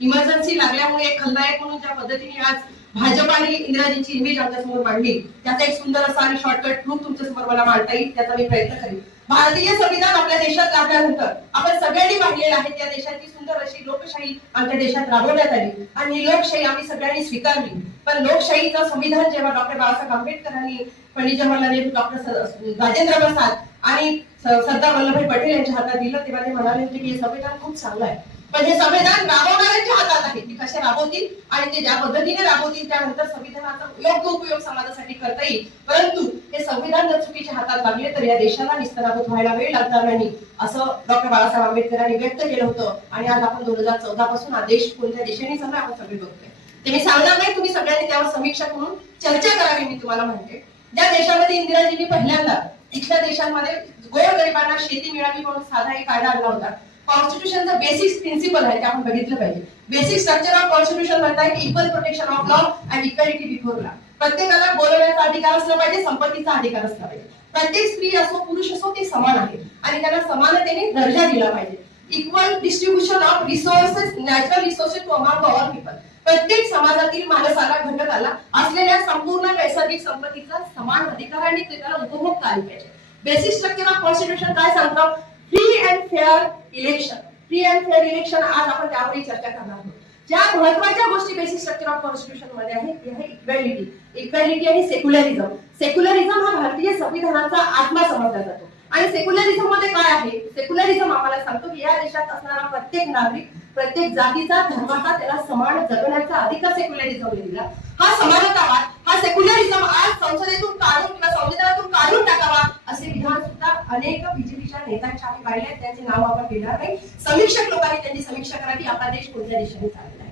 Emergency लागल्यामुळे एक खलनायक म्हणून ज्या पद्धतीने आज भाजप आणि इंदिराजींची इमेज आमच्यासमोर मांडली त्याचा एक सुंदर असा आणि शॉर्टकट प्रूफ तुमच्यासमोर मला मांडता येईल त्याचा मी प्रयत्न करेन. भारतीय संविधान आपल्या देशात लागल्यानंतर आपण सगळ्यांनी पाहिलेलं आहे त्या देशाची सुंदर अशी लोकशाही आमच्या देशात राबवण्यात आली आणि ही लोकशाही आम्ही सगळ्यांनी स्वीकारली. पण लोकशाहीचं संविधान जेव्हा डॉक्टर बाबासाहेब आंबेडकरांनी पंडित जवाहरलाल नेहरू डॉक्टर राजेंद्र प्रसाद आणि सरदार वल्लभभाई पटेल यांच्या हातात दिलं तेव्हा ते म्हणाले होते की हे संविधान खूप चांगलं आहे. पण हे संविधान राबवणाऱ्यांच्या हातात आहे. ते कसे राबवतील आणि ते ज्या पद्धतीने राबवतील त्यानंतर संविधानाचा योग्य उपयोग समाजासाठी करता येईल. परंतु हे संविधान जर चुकीच्या हातात लागले तर या देशाला निस्तराभूत व्हायला वेळ लागणार नाही असं डॉक्टर बाबासाहेब आंबेडकरांनी व्यक्त केलं होतं. आणि आज आपण दोन हजार चौदा पासून हा देश कोणत्या दिशेने झाला आपण सगळे बघतोय. ते मी सांगणार नाही तुम्ही सगळ्यांनी त्यावर समीक्षा करून चर्चा करावी मी तुम्हाला म्हणते. ज्या देशामध्ये इंदिराजींनी पहिल्यांदा इथल्या देशांमध्ये गोरगरिबांना शेती मिळावी म्हणून साधा एक कायदा आणला होता. कॉन्स्टिट्यूशनचा बेसिक प्रिन्सिपल आहे ते आपण बघितलं पाहिजे. बेसिक स्ट्रक्चर ऑफ कॉन्स्टिट्यूशन म्हणताय equal protection of law and equality before law प्रत्येकाला बोलवण्याचा अधिकार असला पाहिजे संपत्तीचा अधिकार असला पाहिजे. प्रत्येक स्त्री असो पुरुष असो ते समान आहे. आणि त्यांना समानतेने दर्जा दिला पाहिजे. Equal distribution of resources natural resources to amount all people प्रत्येक समाजातील माणसाला घटकाला असलेल्या संपूर्ण नैसर्गिक संपत्तीचा समान अधिकार आणि ते त्याला उपभोगता आली पाहिजे. बेसिक स्ट्रक्चर ऑफ कॉन्स्टिट्यूशन काय सांगतं? Free and fair election free and fair election आज आपण त्यावरही चर्चा करणार आहोत. ज्या महत्त्वाच्या गोष्टी बेसिक स्ट्रक्चर ऑफ कॉन्स्टिट्यूशनमध्ये आहे ती आहे इक्वॅलिटी इक्वॅलिटी आणि सेक्युलरिझम सेक्युलरिझम हा भारतीय संविधानाचा आत्मा समजला जातो. आणि सेक्युलरिझममध्ये काय आहे? सेक्युलरिझम आम्हाला सांगतो की या देशात असणारा प्रत्येक नागरिक प्रत्येक जातीचा धर्माचा त्याला समान जगण्याचा अधिकार सेक्युलरिझमने दिला. हा समानतावाद हा सेक्युलरिझम आज संसदेतून काढून किंवा संविधानातून काढून टाकावा असे विधान सुद्धा अनेक बीजेपीच्या नेत्यांच्या आम्ही पाहिले आहेत. त्यांचे नाव आपण घेणार नाही. समीक्षक लोकांनी त्यांची समीक्षा करावी आपला देश कोणत्या देशाने चालला आहे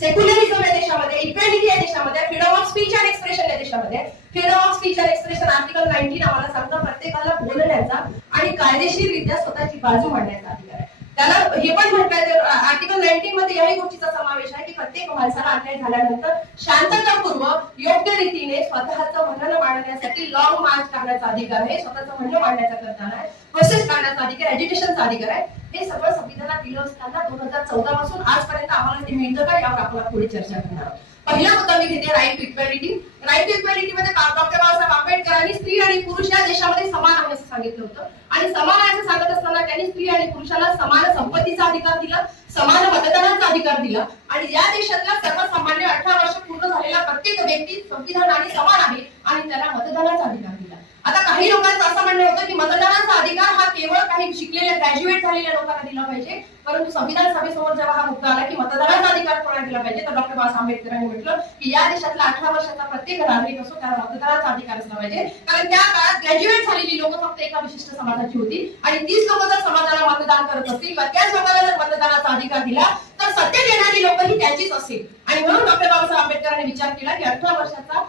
सेक्युलरिझम या देशामध्ये इक्वॅलिटी या देशामध्ये freedom of speech and expression या देशामध्ये. Freedom of speech and expression article nineteen आम्हाला सांगतो प्रत्येकाला बोलण्याचा आणि कायदेशीररित्या स्वतःची बाजू मांडण्याचा अधिकार आहे. त्याला हे पण म्हटलंय आर्टिकल नाईन्टीन मध्ये याही गोष्टीचा समावेश आहे की प्रत्येक माणसाला अन्याय झाल्यानंतर शांतता शांततापूर्वक योग्य रीतीने स्वतःचं म्हणणं मांडण्यासाठी लॉंग मार्च करण्याचा अधिकार आहे स्वतःचं म्हणणं मांडण्याचा करताना आहे प्रोसेस करण्याचा अधिकार एज्युकेशनचा अधिकार आहे. हे सगळं संविधानात दिलं असताना दोन हजार चौदा पासून आजपर्यंत आम्हाला ते मिळतं का यावर आपण पुढे चर्चा करणार आहोत. पहिला मुद्दा मी घेते right to equality right to equality मध्ये डॉक्टर बाबासाहेब आंबेडकरांनी स्त्री आणि पुरुष या देशामध्ये समान आहे असं सांगितलं होतं. आणि समान आहे असं सांगत असताना त्यांनी स्त्री आणि पुरुषाला समान संपत्तीचा अधिकार दिला समान मतदानाचा अधिकार दिला. आणि या देशातला सर्वसामान्य अठरा वर्ष पूर्ण झालेला प्रत्येक व्यक्ती संविधानाने समान आहे आणि त्याला मतदानाचा अधिकार दिला. आता काही लोकांचं असं म्हणणं होतं की मतदानाचा अधिकार हा केवळ काही शिकलेल्या ग्रॅज्युएट झालेल्या लोकांना दिला पाहिजे. परंतु संविधान सभेसमोर जेव्हा हा मुद्दा आला की मतदानाचा अधिकार कोणाला दिला पाहिजे तर डॉक्टर बाबासाहेब आंबेडकरांनी म्हटलं की या देशातला अठरा वर्षाचा प्रत्येक नागरिक असो त्याला मतदानाचा अधिकार असला पाहिजे. कारण त्या काळात ग्रॅज्युएट झालेली लोक फक्त एका विशिष्ट समाजाची होती आणि तीच लोक जर समाजाला मतदान करत असतील किंवा त्याच लोकांना जर मतदानाचा अधिकार दिला तर सत्य देणारी लोक ही त्याचीच असेल. आणि म्हणून डॉक्टर बाबासाहेब आंबेडकरांनी विचार केला की अठरा वर्षाचा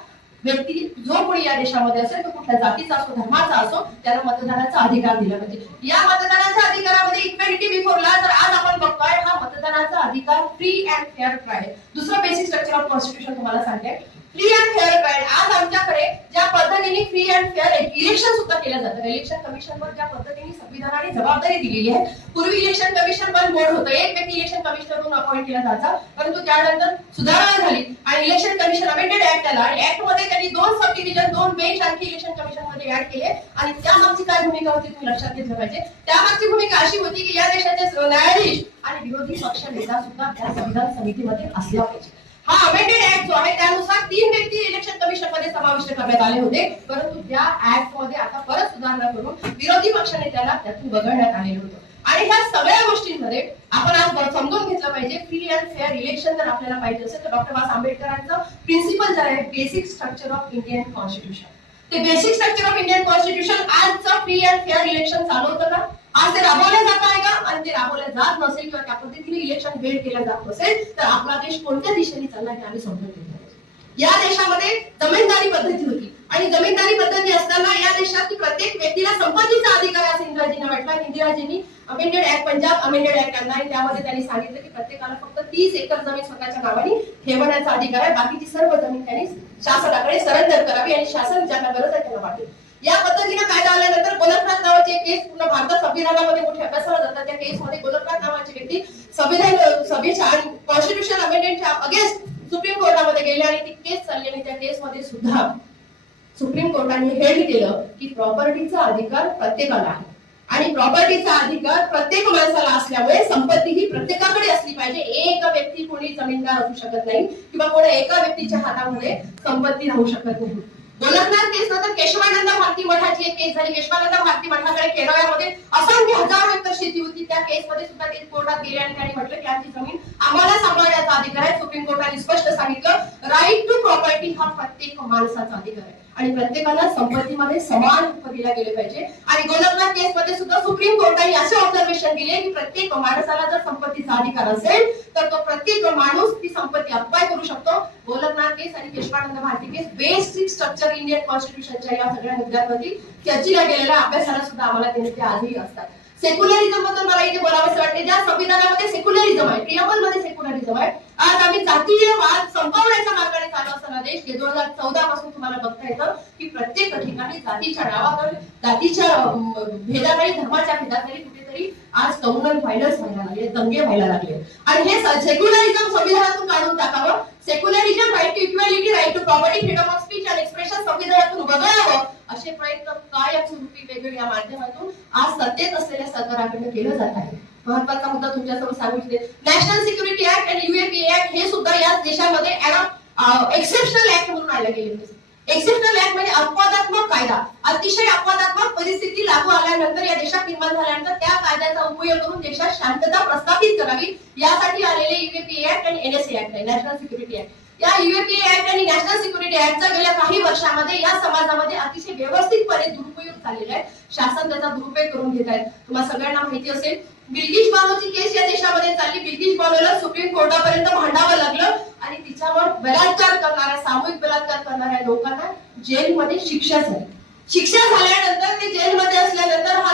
व्यक्ती जो कोणी या देशामध्ये असेल तो कुठल्या जातीचा असो धर्माचा असो त्याला मतदानाचा अधिकार दिला पाहिजे. या मतदानाच्या अधिकारामध्ये इक्वॅलिटी बिफोरला तर आज आपण बघतोय हा मतदानाचा अधिकार फ्री अँड फेअर ट्रायल दुसरं बेसिक स्ट्रक्चर ऑफ कॉन्स्टिट्यूशन तुम्हाला सांगते. फ्री अँड फेअर ट्रायल आज आमच्याकडे ज्या पद्धतीने फ्री अँड फेअर इलेक्शन सुद्धा केलं जातं. इलेक्शन कमिशनवर ज्या पद्धतीने संविधानाने जबाबदारी दिलेली आहे पूर्वी इलेक्शन कमिशन वन बोर्ड होतं. एक व्यक्ती इलेक्शन कमिशनर म्हणून अपॉइंट केला जायचा परंतु त्यानंतर सुधारणा झाली आणि इलेक्शन कमिशन अमेंडेड ऍक्ट आला. ऍक्टमध्ये त्यांनी दोन सब डिव्हिजन दोन बेंच आणखी इलेक्शन कमिशनमध्ये ऍड केले. आणि त्यामागची काय भूमिका होती तुम्ही लक्षात घेतलं पाहिजे. त्यामागची भूमिका अशी होती की या देशाचे न्यायाधीश आणि विरोधी पक्ष नेता सुद्धा त्या संविधान समितीमध्ये असला पाहिजे. हा अमेंडेड ऍक्ट जो आहे त्यानुसार तीन व्यक्ती इलेक्शन कमिशनमध्ये समाविष्ट करण्यात आले होते. परंतु त्या ऍक्टमध्ये आता परत सुधारणा करून विरोधी पक्ष नेत्याला त्यातून वगळण्यात आलेलं होतं. आणि ह्या सगळ्या गोष्टींमध्ये आपण आज समजून घेतलं पाहिजे फ्री अँड फेअर इलेक्शन जर आपल्याला पाहिजे असेल तर डॉक्टर बाबासाहेब आंबेडकरांचं प्रिन्सिपल जे आहे basic structure of Indian constitution ते basic structure of Indian constitution आजचं फ्री अँड फेअर इलेक्शन चालवतं का? आज ते राबवलं जात आहे का? आणि ते राबवलं जात नसेल किंवा त्या पद्धतीने इलेक्शन वेळ केलं जात नसेल तर आपला देश कोणत्या दिशेने चालला हे आम्ही समजून घेतलं या देशामध्ये जमीनदारी पद्धती होती. आणि जमीनदारी पद्धती असताना या देशात प्रत्येक व्यक्तीला संपत्तीचा अधिकार आहे असं इंदिराजींना वाटला. इंदिराजींनी amended act Punjab amended act आणला आणि त्यामध्ये त्यांनी सांगितलं की प्रत्येकाला फक्त तीस एकर जमीन स्वतःच्या नावाने ठेवण्याचा अधिकार आहे. बाकीची सर्व जमीन त्यांनी शासनाकडे सरेंडर करावी आणि शासन ज्यांना गरज आहे त्यांना वाटेल या पद्धतीने कायदा आल्यानंतर गोलकनाथ नावाची एक केस पूर्ण भारतात संविधानामध्ये मोठ्या अभ्यासाला जातात. त्या केसमध्ये गोलकनाथ नावाची व्यक्ती संविधान सभेच्या आणि कॉन्स्टिट्यूशन अमेंडमेंटच्या अगेन्स्ट सुप्रीम कोर्टामध्ये गेले आणि ती केस चालली आणि त्या केसमध्ये सुद्धा सुप्रीम कोर्टाने हेल्ड केलं की प्रॉपर्टीचा अधिकार प्रत्येकाला आहे. आणि प्रॉपर्टीचा अधिकार प्रत्येक माणसाला असल्यामुळे संपत्ती ही प्रत्येकाकडे असली पाहिजे. एक व्यक्ती कोणी जमीनदार असू शकत नाही किंवा कोणी एका व्यक्तीच्या हातामध्ये संपत्ती राहू शकत नाही. गोलकनाथ केस नंतर केशवानंद भारती मठाची एक केस झाली. केशवानंद भारती मठाकडे केरळमध्ये असंख्य हजारो एकर शेती होती. त्या केस मध्ये सुद्धा ते कोर्टात गेले आणि त्यांनी म्हटलं की आमची जमीन आम्हाला सांभाळण्याचा अधिकार आहे. सुप्रीम कोर्टाने स्पष्ट सांगितलं. राईट टू प्रॉपर्टी हा प्रत्येक माणसाचा अधिकार आहे. आणि प्रत्येकाला संपत्तीमध्ये समान हक्क दिला गेले पाहिजे. आणि गोलकनाथ केस मध्ये सुद्धा सुप्रीम कोर्टाने असे ऑब्झर्वेशन दिले की प्रत्येक माणसाला जर संपत्तीचा अधिकार असेल तर तो प्रत्येक माणूस ती संपत्ती अप्लाय करू शकतो. गोलकनाथ केस आणि Kesavananda Bharati case basic structure Indian कॉन्स्टिट्यूशनच्या या सगळ्या मुद्द्यांवरती चर्चेला गेलेल्या अभ्यासाला सुद्धा आम्हाला त्यांनी ते आजही असतात. सेक्युलरिझमबद्दल मला इथे बोलावंसं वाटते. ज्या संविधानामध्ये सेक्युलरिझम आहे प्रियमलमध्ये सेक्युलरिझम आहे आज आम्ही जातीय वाद संपवण्याचा चालू दोन हजार चौदा पासून तुम्हाला बघता येतं की प्रत्येक ठिकाणी जातीच्या नावाखाली जातीच्या अं, भेदाखाली धर्माच्या भेदाखाली कुठेतरी आज कम्युनल व्हायलन्स व्हायला लागले दंगे व्हायला लागले. आणि हे सेक्युलरिझम संविधानातून काढून टाकावं. Secularism right to equality right to property freedom of speech and expression संविधानातून वगळावं असे प्रयत्न कायमस्वरूपी वेगवेगळ्या माध्यमातून आज सत्तेत असलेल्या सरकाराकडे केलं जात आहे. महत्त्वाचा मुद्दा तुमच्यासमोर सांगू इच्छिते नॅशनल सिक्युरिटी ऍक्ट आणि युएपी ऍक्ट हे सुद्धा या देशामध्ये एक्सेप्शनल ऍक्ट म्हणून आणले गेले एक्सेप्शनल ऍक्ट म्हणजे अपवादात्मक कायदा. अतिशय अपवादात्मक परिस्थिती लागू आल्यानंतर या देशात निर्माण झाल्यानंतर त्या कायद्याचा उपयोग करून देशात शांतता प्रस्थापित करावी यासाठी आलेले युएपी ऍक्ट आणि एनएसए ऍक्ट आहे नॅशनल सिक्युरिटी ऍक्ट या युएपी ऍक्ट आणि नॅशनल सिक्युरिटी ऍक्टचा गेल्या काही वर्षामध्ये या समाजामध्ये अतिशय व्यवस्थितपणे दुरुपयोग झालेला आहे. शासन त्याचा दुरुपयोग करून घेत आहे. तुम्हाला सगळ्यांना माहिती असेल बिल्गिश बानोची केस या देशामध्ये चालली. बिल्गिश बानोला सुप्रीम कोर्टापर्यंत भांडावं लागलं. आणि तिच्यावर बलात्कार करणाऱ्या सामूहिक बलात्कार करणाऱ्या लोकांना जेलमध्ये शिक्षा झाली. शिक्षा झाल्यानंतर ते जेलमध्ये असल्यानंतर हा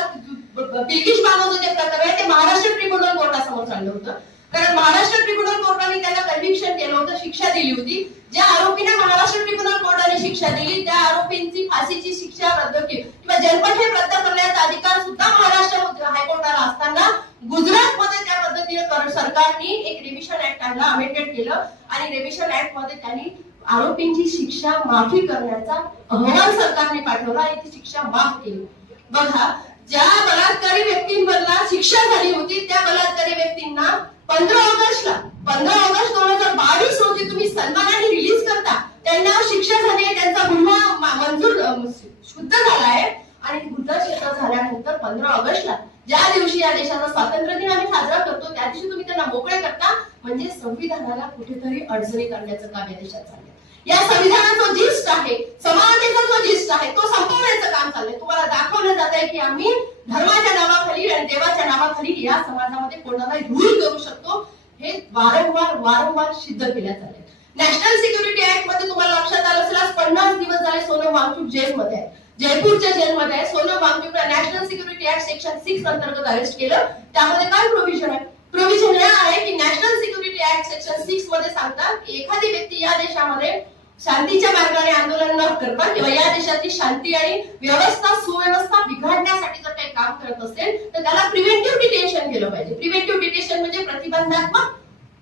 बिल्किश बानोचं जे प्रकरण आहे ते महाराष्ट्र ट्रिब्युनल कोर्टासमोर चाललं होतं. कारण महाराष्ट्र ट्रिब्युनल कोर्टाने त्याला कन्व्हिक्शन केलं होतं शिक्षा दिली होती. ज्या आरोपीने महाराष्ट्र ट्रिब्युनल कोर्टाने शिक्षा दिली त्या आरोपींची फाशीची शिक्षा रद्द केली. किंवा जन्मठेप रद्द करण्याचा अधिकार सुद्धा महाराष्ट्र हायकोर्टाला असताना गुजरातमध्ये भारतीय कर- सरकारने एक रेव्हिशन ऍक्ट आणला अमेंडेड केलं आणि रेव्हिशन ऍक्टमध्ये त्यांनी आरोपींची शिक्षा माफी करण्याचा अहवाल सरकारने पाठवला आणि ती शिक्षा माफ केली. बघा ज्या बलात्कारी व्यक्तींवरला शिक्षा झाली होती त्या बलात्कारी व्यक्तींना पंधरा ऑगस्टला पंधरा ऑगस्ट दोन हजार बावीस रोजी तुम्ही सन्मानाने रिलीज करता त्यांना शिक्षा झाली त्यांचा गुन्हा मंजूर आणि गुन्हा झाल्यानंतर पंधरा ऑगस्टला ज्या दिवशी या देशाचा स्वातंत्र्य दिन आम्ही साजरा करतो त्या दिवशी तुम्ही त्यांना मोकळे करता. म्हणजे संविधानाला कुठेतरी अडचणी करण्याचं काम या देशात चाललंय. या संविधानाचा जिस्ट आहे समानतेचा जो जिस्ट आहे तो संपवण्याचं काम चाललंय. तुम्हाला दाखवलं जात आहे की आम्ही धर्माच्या नावाखाली आणि देवाच्या नावाखाली या समाजामध्ये कोणालाही रूल करू शकतो हे वारंवार वारंवार सिद्ध केल्या आले नॅशनल सिक्युरिटी ऍक्टमध्ये तुम्हाला लक्षात आलं असेल आज पन्नास दिवस झाले सोनम वांगचूक जेलमध्ये आहे. जयपूरच्या जेलमध्ये आहे. Sonam national security act section six अंतर्गत अरेस्ट केलं. त्यामध्ये काय प्रोव्हिजन आहे? प्रोव्हिजन हे आहे की नॅशनल सिक्युरिटी ऍक्ट सेक्शन सिक्समध्ये सांगतात की एखादी व्यक्ती या देशामध्ये शांतीच्या मार्गाने आंदोलन न करता किंवा या देशाची शांती आणि व्यवस्था सुव्यवस्था बिघडण्यासाठी जर काही काम करत असेल तर त्याला प्रिव्हेंटिव्ह डिटेन्शन केलं पाहिजे. प्रिव्हेंटिव्ह डिटेन्शन म्हणजे प्रतिबंधात्मक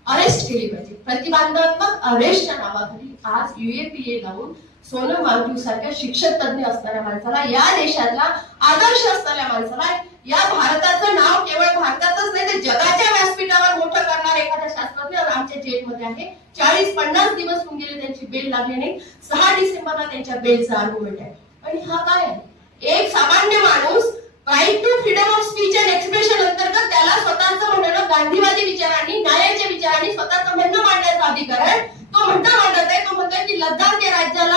अरेस्ट केली पाहिजे. प्रतिबंधात्मक अरेस्टच्या नावाखाली आज युएपीए लावून सोनम वांगचूक सारख्या शिक्षक तज्ञ असणाऱ्या माणसाला या देशातला आदर्श असणाऱ्या माणसाला या भारताचं नाव केवळ भारतातच नाही तर जगाच्या व्यासपीठावर मोठं करणार एखादा शास्त्रज्ञ आमच्या जेलमध्ये आहे. चाळीस पन्नास दिवस होऊन गेले त्यांची बेल लागली नाही सहा डिसेंबरला त्यांच्या बेलचा आर्ग्युमेंट आहे आणि हा काय आहे? एक सामान्य माणूस right to freedom of speech and expression अंतर्गत त्याला स्वतःचं म्हणणं गांधीवादी विचारांनी न्यायाच्या विचारांनी स्वतःचं म्हणणं मांडण्याचा अधिकार आहे. तो म्हणता मांडत आहे तो म्हणतोय की लद्दाख या राज्याला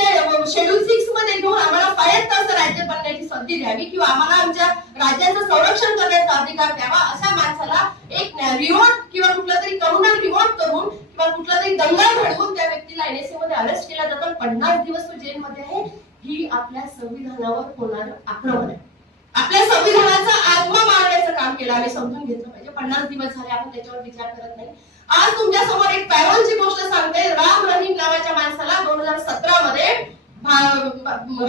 आमच्या शेड्यूल सिक्समध्ये घेऊन आम्हाला स्वायत्त असं राज्य बनण्याची संधी द्यावी किंवा आम्हाला आमच्या राज्याचं संरक्षण करण्याचा अधिकार द्यावा अशा माणसाला एक रिवॉर्ड किंवा कुठला तरी करुणा रिवॉर्ड करून किंवा कुठला तरी दंगा घडवून त्या व्यक्तीला एनएसए मध्ये अरेस्ट केला जातो. पन्नास दिवस तो जेलमध्ये आहे. ही आपल्या संविधानावर होणार आक्रमण आहे. आपल्या संविधानाचा आत्मा मारण्याचं काम केलं. आम्ही समजून घेतलं पाहिजे. पन्नास दिवस झाले आपण त्याच्यावर विचार करत नाही. आज तुमच्यासमोर एक पॅरोलची गोष्ट सांगते. राम रहीम नावाच्या माणसाला दोन हजार सतरा मध्ये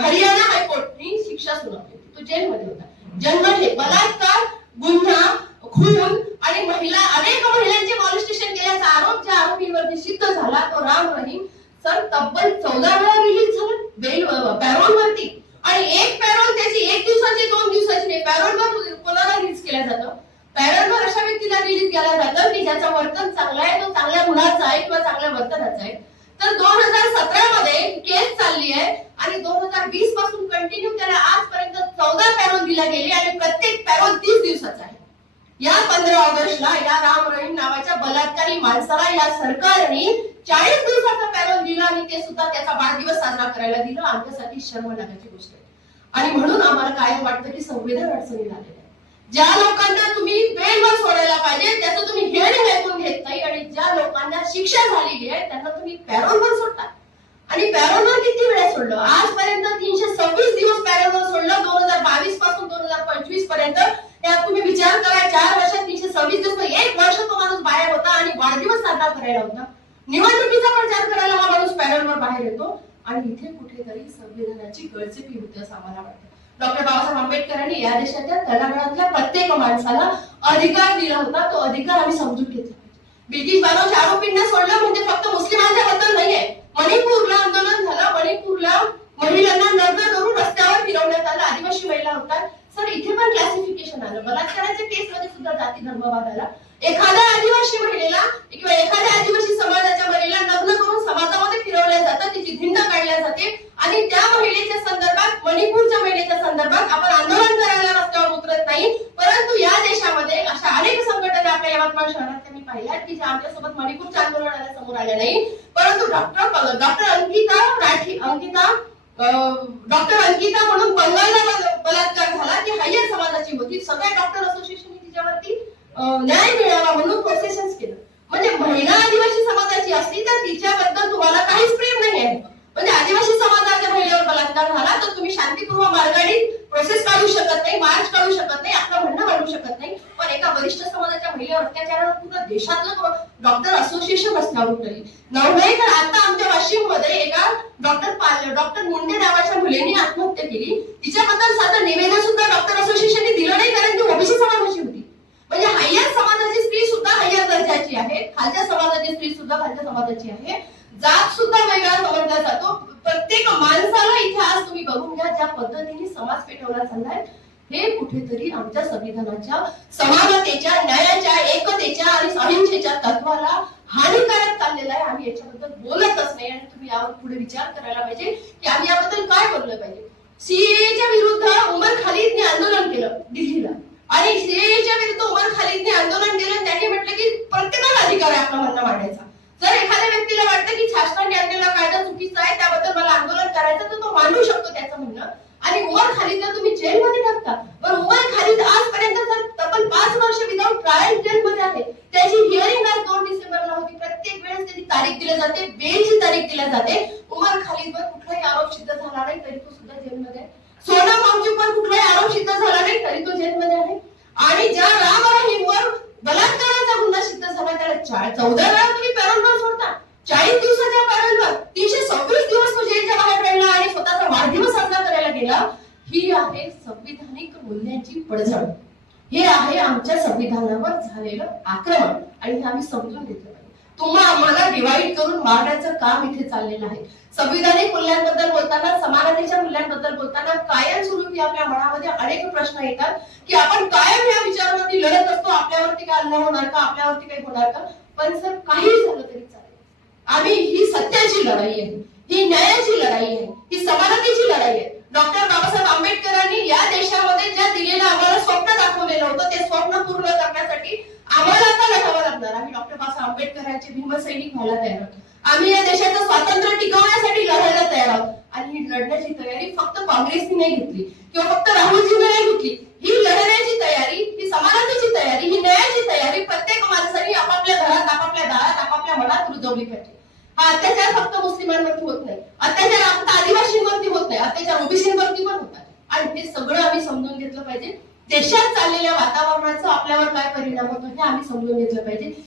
हरियाणा हायकोर्टनी शिक्षा सुनावली तो जेलमध्ये होता. जन्मठे बलात्कार गुन्हा खून आणि महिला अनेक महिलांचे मॉलिस्टेशन केल्याचा आरोप ज्या आरोपीवरती सिद्ध झाला तो राम रहीम सर तब्बल चौदा वेळा रिलीज झाला. बेल पॅरोल वरती आणि एक पॅरोल त्याची एक दिवसाची दोन दिवसाची नाही पॅरोलवर कोणाला रिलीज केलं जातं पॅरोलवर अशा व्यक्तीला रिलीज केलं जातं. की ज्याचं वर्तन चांगलं आहे तो चांगल्या गुणाचा आहे किंवा चांगल्या वर्तनाचा आहे. तर दोन हजार सतरा मध्ये केस चालली आहे आणि दोन हजार वीसपासून कंटिन्यू त्याला आजपर्यंत चौदा पॅरोल दिला गेली आणि प्रत्येक पॅरोल तीस दिवसाचा आहे. या पंधरा ऑगस्टला या राम रहीम नावाच्या बलात्कारी माणसाला या सरकारने चाळीस दिवसाचा पॅरोल दिला आणि ते सुद्धा त्याचा वाढदिवस साजरा करायला दिलं. आमच्यासाठी शर्म लागायची गोष्ट आहे. आणि म्हणून आम्हाला काय वाटतं की संविधान अडचणीत आलेलं आहे. ज्या लोकांना तुम्ही वेळवर सोडायला पाहिजे त्याचं तुम्ही हेड ऐकून घेत नाही आणि ज्या लोकांना शिक्षा झालेली आहे त्यांना तुम्ही पॅरोलवर सोडता. आणि पॅरोलवर किती वेळा सोडलं? आजपर्यंत तीनशे सव्वीस दिवस पॅरोलवर सोडलं दोन हजार बावीसपासून दोन हजार पंचवीसपर्यंत. त्यात तुम्ही विचार करा चार वर्षात तीनशे सव्वीस दिवस एक वर्ष तो माणूस बाहेर होता आणि वाढदिवस साजरा करायला होता. निवडणुकीचा प्रचार करायला हा माणूस पॅरोलवर बाहेर येतो. आणि इथे कुठेतरी संविधानाची गळचेपी होते असं आम्हाला वाटतं. डॉक्टर बाबासाहेब आंबेडकरांनी या देशाच्या तळागाळातल्या प्रत्येक माणसाला अधिकार दिला होता. तो अधिकार आम्ही समजून घेतला ब्रिटिश बारोच्या आरोपींना सोडलं म्हणजे फक्त मुस्लिमांच्या बद्दल नाहीये. मणिपूरला आंदोलन झालं. मणिपूरला महिलांना नग्न करून रस्त्यावर फिरवण्यात आलं. आदिवासी महिला होतात. सर इथे पण क्लासिफिकेशन आलं. बलात्काराच्या केस मध्ये सुद्धा जाती धर्मवाद आला एखाद्या आदिवासी महिलेला किंवा एखाद्या आदिवासी समाजाच्या महिलेला नग्न करून समाजामध्ये फिरवल्या जातं तिची धिंड काढल्या जाते आणि त्या महिलेच्या संदर्भात मणिपूरच्या महिलेच्या संदर्भात आपण आंदोलन करायला रस्त्यावर उतरत नाही परंतु या देशामध्ये अशा अनेक संघटना आपल्या यवतमाळ शहरात त्यांनी पाहिल्या की ज्या आमच्यासोबत मणिपूरच्या आंदोलनाला नाही. परंतु doctor doctor Ankita Rathi Ankita doctor Ankita म्हणून बंगालला बलात्कार झाला. ती हायर समाजाची होती. सगळ्या डॉक्टर असोसिएशनने तिच्यावरती न्याय मिळावा म्हणून प्रोसेशन केलं. म्हणजे महिला आदिवासी समाजाची असली तर तिच्याबद्दल तुम्हाला काहीच प्रेम नाही आहे. म्हणजे आदिवासी समाजाच्या महिलेवर बलात्कार झाला तर तुम्ही शांतीपूर्व मार्गाने प्रोसेस काढू शकत नाही मार्च काढू शकत नाही आपलं म्हणणं काढू शकत नाही. एका वरिष्ठ समाजाच्या महिलेवर अत्याचारावर पूर्ण देशातलं डॉक्टर असोसिएशन रस्त्यावर उतरली नव्हे तर आता आमच्या वाशिममध्ये एका डॉक्टर पाल डॉक्टर मुंडे नावाच्या मुलीने आत्महत्या केली. तिच्याबद्दल साधं निवेदन सुद्धा डॉक्टर असोसिएशनने दिलं नाही कारण ती ओबीसी समाजाची होती. म्हणजे हायर समाजाची स्त्री सुद्धा हायर दर्जाची आहे. खालच्या समाजाची स्त्री सुद्धा खालच्या समाजाची आहे. जात सुद्धा वेगळा समजला जातो. प्रत्येक माणसाला इथे आज तुम्ही बघून घ्या ज्या पद्धतीने समाज पेटवला चाललाय. हे कुठेतरी आमच्या संविधानाच्या समानतेच्या न्यायाच्या एकतेच्या आणि अहिंसेच्या तत्वाला हानिकारक चाललेलं आहे. आम्ही याच्याबद्दल बोलतच नाही आणि तुम्ही यावर पुढे विचार करायला पाहिजे की आम्ही याबद्दल काय बोललं पाहिजे? सीएच्या विरुद्ध उमर खाली आंदोलन केलं दिल्लीला आणि सीएच्या विरुद्ध उमर खालिदने आंदोलन केलं आणि त्यांनी म्हटलं की प्रत्येकाला अधिकार आहे आपला म्हणणं मांडायचा जर एखाद्या व्यक्तीला वाटतं की शासनाने आणलेला कायदा चुकीचा आहे त्याबद्दल मला आंदोलन करायचं तर तो मांडू शकतो त्याचं म्हणणं आणि उमर खालिदला तुम्ही जेलमध्ये टाकता पण उमर खालिद आजपर्यंत जर तब्बल पाच वर्ष विदाऊट ट्रायल जेलमध्ये आहे त्याची हिअरिंग आज दोन डिसेंबरला होती प्रत्येक वेळेस त्याची तारीख दिली जाते बेलची तारीख दिली जाते उमर खालिदवर कुठलाही आरोप सिद्ध झाला नाही तरी तो सुद्धा जेलमध्ये. आहे मावजी पण कुठलाही आरोप सिद्ध झाला नाही तरी तो जेलमध्ये आहे. आणि ज्या राम रहीमवर बलात्काराचा गुन्हा सिद्ध झाला त्याला चौदा वेळा तुम्ही पॅरोलवर सोडता. चाळीस दिवसाच्या पॅरोलवर. तीनशे सव्वीस दिवस तो जेलच्या बाहेर पडला आणि स्वतःचा वाढदिवस साजरा करायला गेला. ही आहे संविधानिक मूल्यांची पडझड. हे आहे आमच्या संविधानावर झालेलं आक्रमण. आणि हे आम्ही समजून घेतलं. तुम्हा आम्हाला डिवाइड करून मारण्याचं काम इथे चाललेलं आहे. संविधानिक मूल्यांबद्दल बोलताना समानतेच्या मूल्यांबद्दल बोलताना कायमस्वरूपी आपल्या मनामध्ये अनेक प्रश्न येतात की आपण कायम या विचारावरती लढत असतो आपल्यावरती काय अन्याय होणार का आपल्यावरती काही होणार का? पण सर काही झालं तरी चालेल. आम्ही ही सत्याची लढाई आहे ही न्यायाची लढाई आहे ही समानतेची लढाई आहे. डॉक्टर बाबासाहेब आंबेडकरांनी या देशामध्ये ज्या दिलेलं आम्हाला स्वप्न दाखवलेलं होतं ते स्वप्न पूर्ण करण्यासाठी आम्हाला आता लढावं लागणार आम्ही डॉक्टर बाबासाहेब आंबेडकरांचे भीमसैनिक व्हायला तयार आहोत. आम्ही या देशाचं स्वातंत्र्य टिकवण्यासाठी लढायला तयार आहोत. आणि ही लढण्याची तयारी फक्त काँग्रेसने नाही घेतली किंवा फक्त राहुलजीने नाही घेतली. ही लढण्याची तयारी ही समानतेची तयारी ही न्यायाची तयारी प्रत्येक माणसाने आपापल्या घरात आपापल्या दारात आपापल्या मनात रुजवली पाहिजे. हा अत्याचार फक्त मुस्लिमांवरती होत नाही. अत्याचार फक्त आदिवासींवरती होत नाही. अत्याचार ओबीसींवरती पण होतात आणि हे सगळं आम्ही समजून घेतलं पाहिजे. देशात चाललेल्या वातावरणाचा आपल्यावर काय परिणाम होतो हे आम्ही समजून घेतलं पाहिजे.